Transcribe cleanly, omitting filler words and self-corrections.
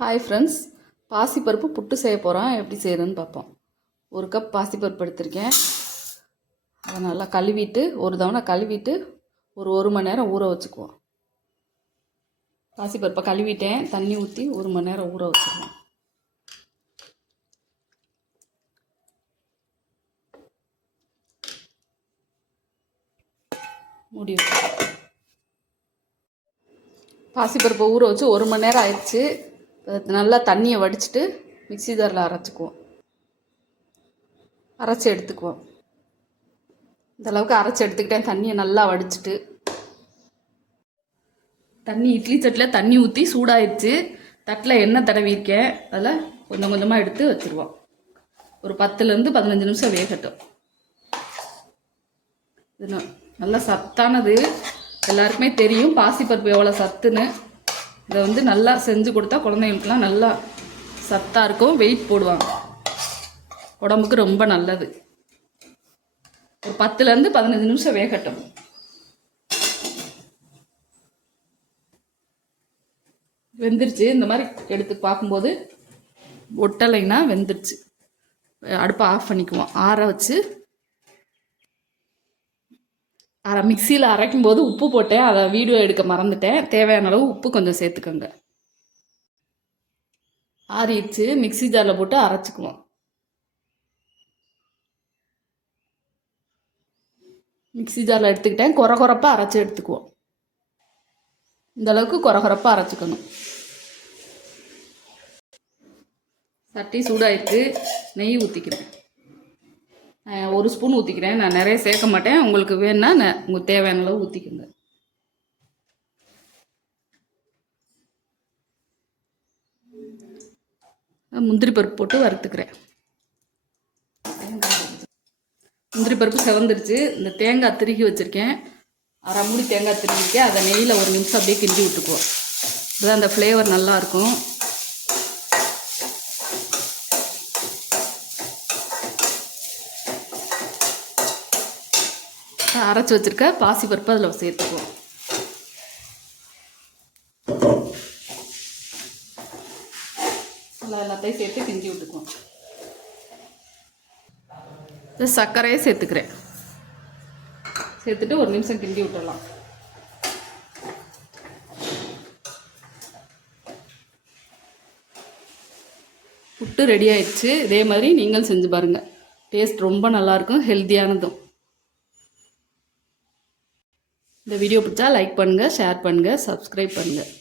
Hi friends, பாசிப்பருப்பு புட்டு செய்ய போகிறோம். எப்படி செய்கிறேன்னு பார்ப்போம். ஒரு கப் பாசிப்பருப்பு எடுத்திருக்கேன். அதை நல்லா கழுவிட்டு ஒரு தவணை கழுவிட்டு ஒரு மணி நேரம் ஊற வச்சுக்குவோம். பாசிப்பருப்பை கழுவிட்டேன், தண்ணி ஊற்றி 1 மணி நேரம் ஊற வச்சுக்குவோம். மூடி பாசிப்பருப்பை ஊற வச்சு 1 மணி நேரம் ஆயிடுச்சு. நல்லா தண்ணியை வடிச்சிட்டு மிக்ஸி ஜாரில் அரைச்சிக்குவோம். அரைச்சி எடுத்துக்குவோம். இந்தளவுக்கு அரைச்சி எடுத்துக்கிட்டேன். தண்ணியை நல்லா வடிச்சிட்டு தண்ணி இட்லி தட்டில் தண்ணி ஊற்றி சூடாயிடுச்சு. தட்டில் எண்ணெய் தடவிருக்கேன். அதில் கொஞ்சம் கொஞ்சமாக எடுத்து வச்சுருவோம். ஒரு 10லேருந்து 15 நிமிஷம் வேகட்டும். இது நல்லா சத்தானது, எல்லாருக்குமே தெரியும் பாசிப்பருப்பு எவ்வளோ சத்துன்னு. இதை நல்லா செஞ்சு கொடுத்தா குழந்தைங்களுக்குலாம் நல்லா சத்தாக இருக்கும், வெயிட் போடுவாங்க, உடம்புக்கு ரொம்ப நல்லது. ஒரு 10லேருந்து 15 நிமிஷம் வேகட்டும். வெந்துருச்சு. இந்த மாதிரி எடுத்து பார்க்கும்போது ஒட்டலைன்னா வெந்துருச்சு. அடுப்பை ஆஃப் பண்ணிக்குவோம். ஆற வச்சு மிக்சியில் அரைக்கும் போது உப்பு போட்டேன், அதை வீடியோ எடுக்க மறந்துட்டேன். தேவையான அளவு உப்பு கொஞ்சம் சேர்த்துக்கோங்க. ஆறிடுச்சு. மிக்சி ஜாரில் போட்டு அரைச்சிக்குவோம். மிக்சி ஜாரில் எடுத்துக்கிட்டேன். கொரப்பாக அரைச்சி எடுத்துக்குவோம். இந்தளவுக்கு கொரப்பாக அரைச்சிக்கணும். சட்டி சூடாயிடுச்சு. நெய் ஊற்றிக்கிறேன். 1 ஸ்பூன் ஊற்றிக்கிறேன். நான் நிறைய சேர்க்க மாட்டேன். உங்களுக்கு வேணுன்னா உங்களுக்கு தேவையான அளவு ஊற்றிக்கோங்க. முந்திரி பருப்பு போட்டு வறுத்துக்கிறேன். முந்திரி பருப்பு செவந்துருச்சு. இந்த தேங்காய் திருக்கி வச்சுருக்கேன். 1/2 மூடி தேங்காய் திருக்கிருக்கேன். அதை நெய்யில் 1 நிமிஷம் அப்படியே கிண்டி விட்டுக்குவோம். இதுதான் அந்த ஃப்ளேவர் நல்லாயிருக்கும். அரைச்சி வச்சுருக்க பாசிப்பருப்பு அதில் சேர்த்துக்குவோம். எல்லாத்தையும் சேர்த்து கிண்டி விட்டுக்குவோம். சர்க்கரையை சேர்த்துக்கிறேன். சேர்த்துட்டு 1 நிமிஷம் கிண்டி விட்டுடலாம். புட்டு ரெடி ஆயிடுச்சு. இதே மாதிரி நீங்கள் செஞ்சு பாருங்கள். டேஸ்ட் ரொம்ப நல்லாயிருக்கும், ஹெல்த்தியானதும். இந்த வீடியோ பிடிச்சா லைக் பண்ணுங்கள், ஷேர் பண்ணுங்கள், சப்ஸ்கிரைப் பண்ணுங்கள்.